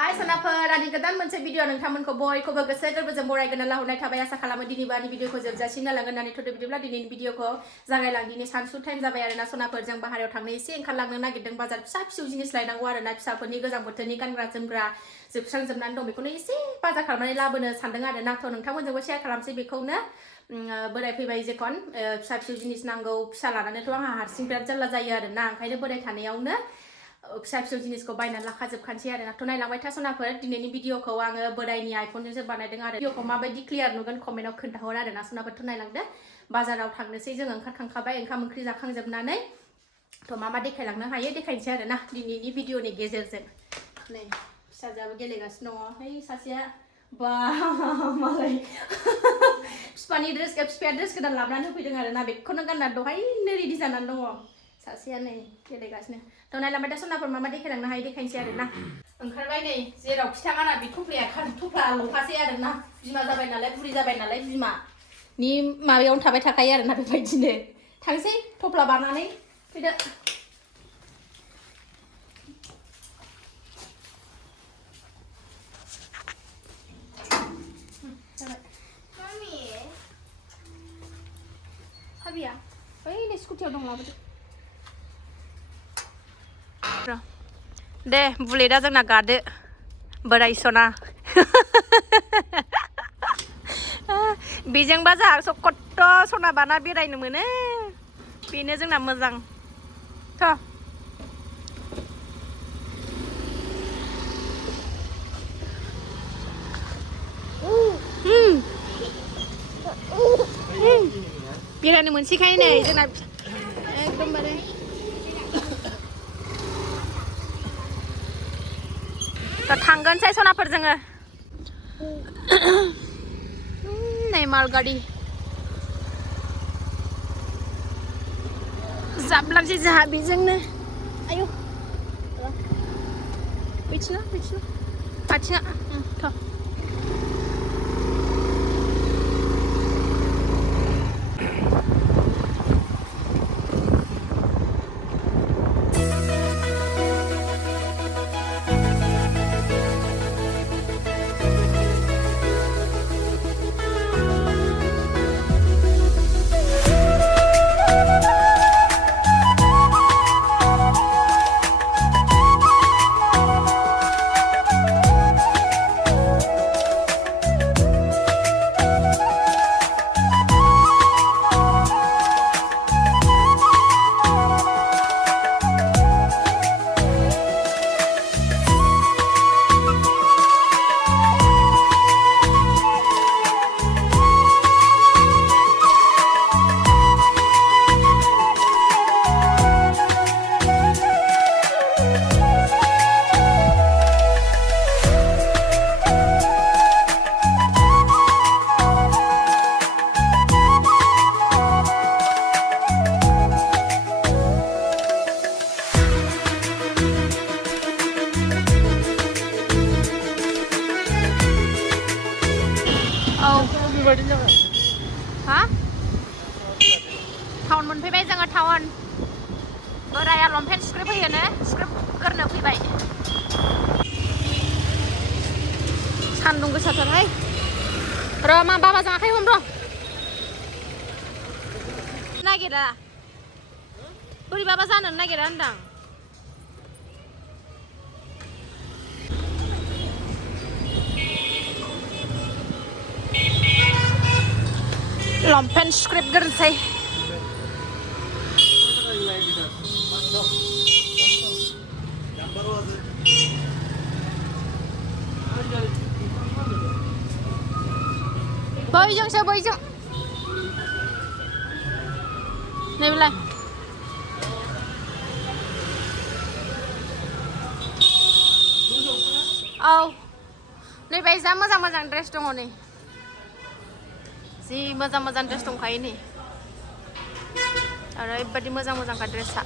Hai Sonaper, ada ketan moनसे video नोंथांमोनखौ बयखौबो गोसो गोरबोजों बरायगोन होनना लाहरनाय थाबाय आसा खालामो दिनै बानि भिडिअखौ जोबजासिम नायलांगोन होननानै थ'दो बिदिब्ला दिनैनि भिडिअखौ जागायलांदिनि सानसु टाइम जाबाय आरोना सनाफोर जों बाहेरायाव थांनो एसे ओंखारलांनो नागिरदों बाजार फिसा फिसौ जिनिस लायनांगौ आरोना फिसाफोरनि गोजां बोथोरनि गानग्रा जोमग्रा जोबस्रांजोबनानै दं बेखौनो एसे बाजार खालामनानै लाबोनो सानदों आरोना थ' नोंथांमोनजोंबो शेयार खालामसै बेखौनो बोराय फैबाय जेखन फिसा फिसौ जिनिस नांगौ फिसा लानानैथ' आंहा हारसिं बिराद जारला जायो आरोना ओंखायनो बोराय थानायावनो फिसा फिसौ जिनिसखौ बायनानै लाखाजोबखानोसै आरोना थ' नायलांबाय था सनाफोर दिनैनि भिडिअखौ आङो बोरायनि आइफनजोंसो बानायदों आरो भिडिअखौ माबायदि क्लियार नुगोन कमेन्टआव खोन्थाहर आरोना सनाफोरथ' नायलांदो बाजाराव थांनोसै जों ओंखारखांखाबाय ओंखाम ओंख्रि जाखांजोबनानै थ' मा देखायलांनो हायो देखायनोसै आरोना दिनैनि भिडिअनि गेजेरजों नै फिसाजोआबो गेलेगासिनो दङ है सासेया बा मालाय बिफानि बिफाया ड्रेस गोदान लाबोनानै होफैदों आरोना बेखौनो गाननानै दहायनो रेडि जानानै दङ सासेया नै गेलेगासिनो थ' नायलांबाय दा सनाफोर मा देखायलांनो हायो देखायनोसै आरोना ओंखारबाय नै जेरावखि थाङा ना बे थफ्लाया थफ्ला लंखासै आरोना बिमा जाबाय नालाय बुरि जाबाय नालाय बिमानि माबायावनो थाबाय थाखायो आरोना बेबायदिनो थांसै थफ्ला बानानै फैदो हाबिया ओइ स्कुटियाव दं लाबोदो दे बुलेटआ जोंना गादो बोराय सना बेजोंबा जोंहा खथ्थ' सना बाना बेरायनो मोनो बेनो जोंना मोजां थ' बेरायनो मोनसेखाय नै जोंना एकदमबारे थांगोनसै सनाफोर जोङो नै मालगारि जाबलांसै जोंहा बेजोंनो आयौ बिथिना आथिङा थ' हा टाउन मोनफैबाय जोङो टाउन बोराया लंपेन्ट स्क्रिप्ट होयोनो स्क्रिप्ट गोरनो फैबाय सान्दुं गोसाथारहाय र' मा बाबाजों आखाइ हम र' नागिरा बोरैबाबा जानो नागिरा होनदां लंपेन्ट स्क्रिप्ट गोरनोसै बैजोंसो बैजों नैबेलाय औ नैबे जा मोजां ड्रेस दङ नै जि मोजां ड्रेस दंखायो नै ओरैबायदि मोजांखा ड्रेसा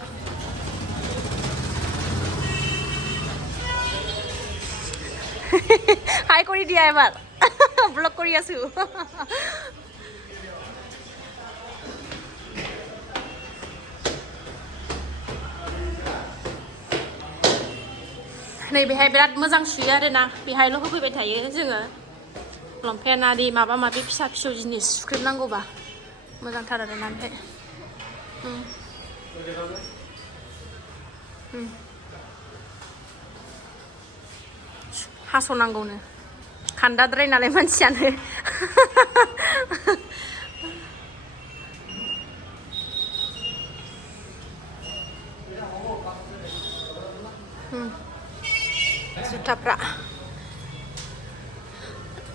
হাই কৰি দিয়া এবাৰ ব্লগ কৰি আছো नैबेहाय बिराद मोजां सुयो आरोना बेहायल' होफैबाय थायो जोङो लंपेन्ट आरि माबा माबि फिसा फिसौ जिनिस सुख्रेबनांगौबा मोजांथार आरोना ओमफ्राय हास'नांगौनो खान्दाद्राय नालाय मानसियानो जुथाफ्रा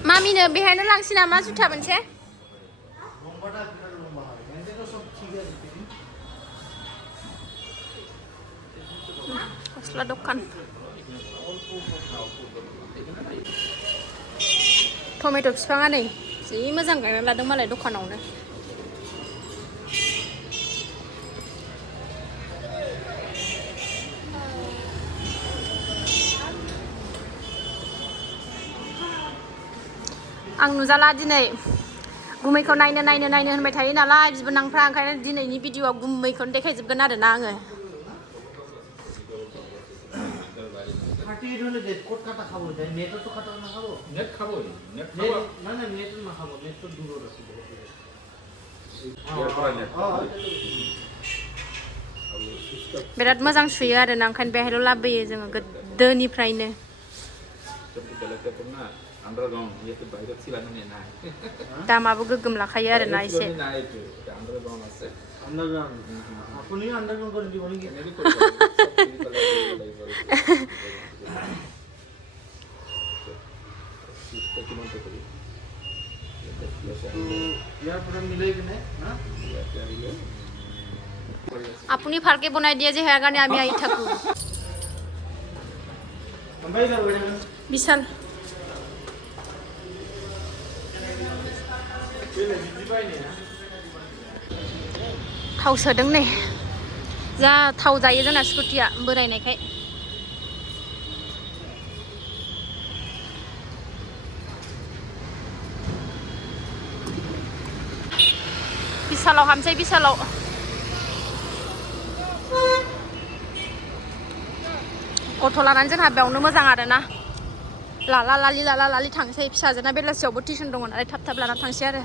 मामिनो बेहायनो लांसै नामा जुथा मोनसे गस्ला दखान टमेट' बिफाङा नै जि मोजां गायना लादों मालाय दखानावनो आं नुजाला दिनै गुमैखौ नायनो होनबाय थायो नालाय बिबोनांफ्रा ओंखायनो दिनैनि भिडिअ'आव गुमैखौनो देखायजोबगोन आरोना आङो बिराद मोजां सुयो आरोना ओंखायनो बेहायल' लाबोयो जोङो गोदोनिफ्रायनो दामाबो गोगोम लाखायो आरोना एसे আপুনি ভালকে বনাই দিয়ে যে হেয়াৰ কাৰণে আমি আহি থাকো বিশাল थाव सोदों नै जा थाव जायो जोंना स्कुटिया बोरायनायखाय बिसालाव हाबसै बिसालाव गथ' लानानै जोंहा बेयावनो मोजां आरोना लाला लालि थांसै फिसाजोना बेलासियावबो टिउसन दङ नालाय थाब लाना थांसै आरो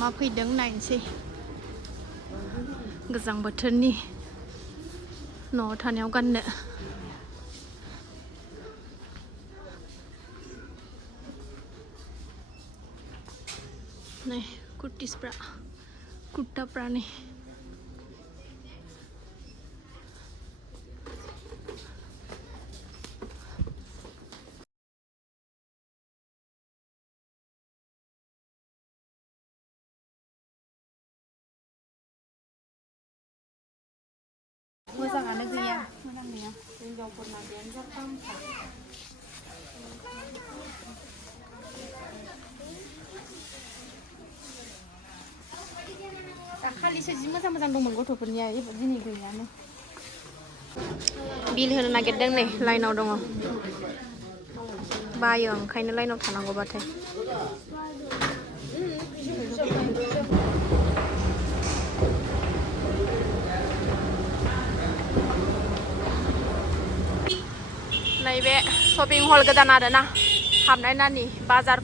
मा फैदों नायनोसै गोजां बोथोरनि न'आव थानायाव गाननो नै कुर्ताफ्रा नै मोजाङानो गैया मोजां नङा हिनजावफोरना बेनो जाथामखा दाखालिसो जि मोजां दंमोन गथ'फोरनिया दिनै गैयानो बिल होनो नागिरदों नै लाइनाव दङ बायो ओंखायनो लाइनाव थानांगौबाथाय नैबे शपिं हल गोदान आरोना हाबनाय नानि बाजार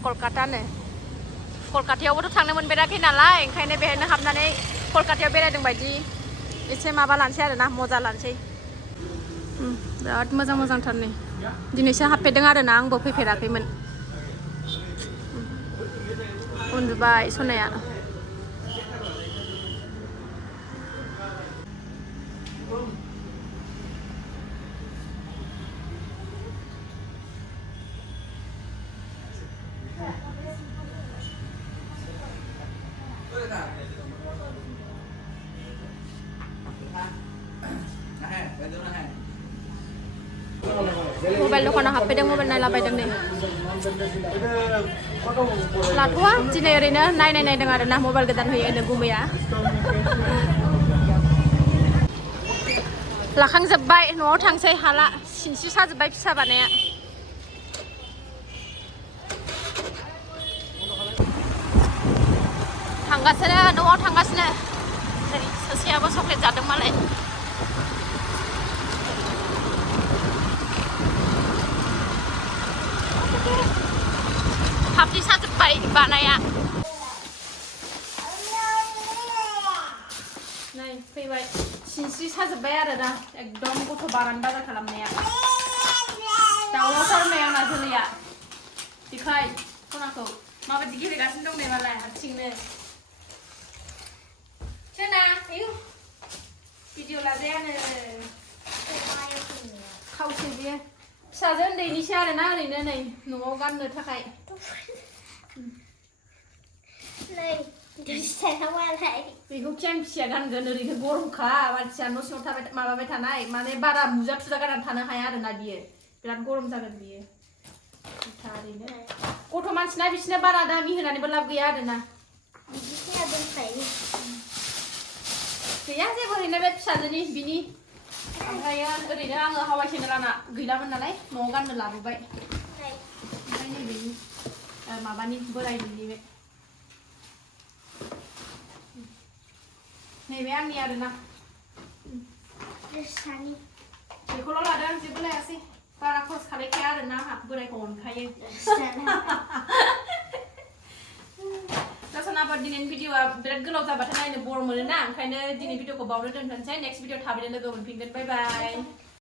कलकातायावबोथ' थांनो मोनफेराखै नालाय ओंखायनो बेहायनो हाबनानै कलकातायाव बेरायदों बायदि एसे माबा लानोसै आरोना मजा लानोसै बिराद मोजांथार नै दिनैसो हाबफेरदों आरोना आंबो फैफेराखैमोन उन्दुबाय सनाया मबाइल दखानाव हाबफैदों मबाइल नायलाबायदों नै लाथ'वा दिनै ओरैनो नायदों आरोना मबाइल गोदान होयो गुमैया लाखांजोब्बाय न'आव थांसै हाला सिनस्रि साजोब्बाय फिसा बानाया थांगासिनो न'आव थांगासिनो नै सासेयाबो चक्लेट जादों मालाय हाबनि साजोब्बाय बानाया नै फैबाय सिनस्रि साजोब्बाय आरोना एकदम गथ' बारानि बाजार खालामनाया दावरावथार नै आंना जोलैया दिखाय सनाखौ माबायदि गेलेगासिनो दं नै मालाय हारसिंनो सोना आयु भिडिअ लाजायानो खावसे बियो फिसाजो उन्दैनिसो आरोना ओरैनो नै न'आव गाननो थाखाय नै बेखौ केन फिसिया गानगोन ओरैनो गरमखा मानसिया न' सिङाव थाबाय माबाबाय थानाय माने बारा मुजा थुजा गाननानै थानो हाया आरोना बियो बिराद गरम जागोन बियो ओरैनो गथ' मानसिना बिसिनो बारा दामि होनानैबो लाब गैया आरोना गैया जेबो ओरैनो बे फिसाजोनि बिनि ओमफ्रायो ओरैनो आङो हावाइ सेनेलाना गैलामोन नालाय न'आव गाननो लाबोबाय ओमफ्राय नैबेनि माबानि बोरायनि बे नैबे आंनि आरोना बेखौल' लादों आं जेबो लायासै बारा खरस खालायखाया आरोना आंहा बोरायखौ अनखायो सनाफोर दिनैनि भिडिअआ बिराद गोलाव जाबाथाय नायनो बर मोनोना ओंखायनो दिनै भिडिअखौ बावनो दोनथ'नोसै नेक्स्ट भिडिअ थाबैनो लोगो मोनफिनगोन बाय बाय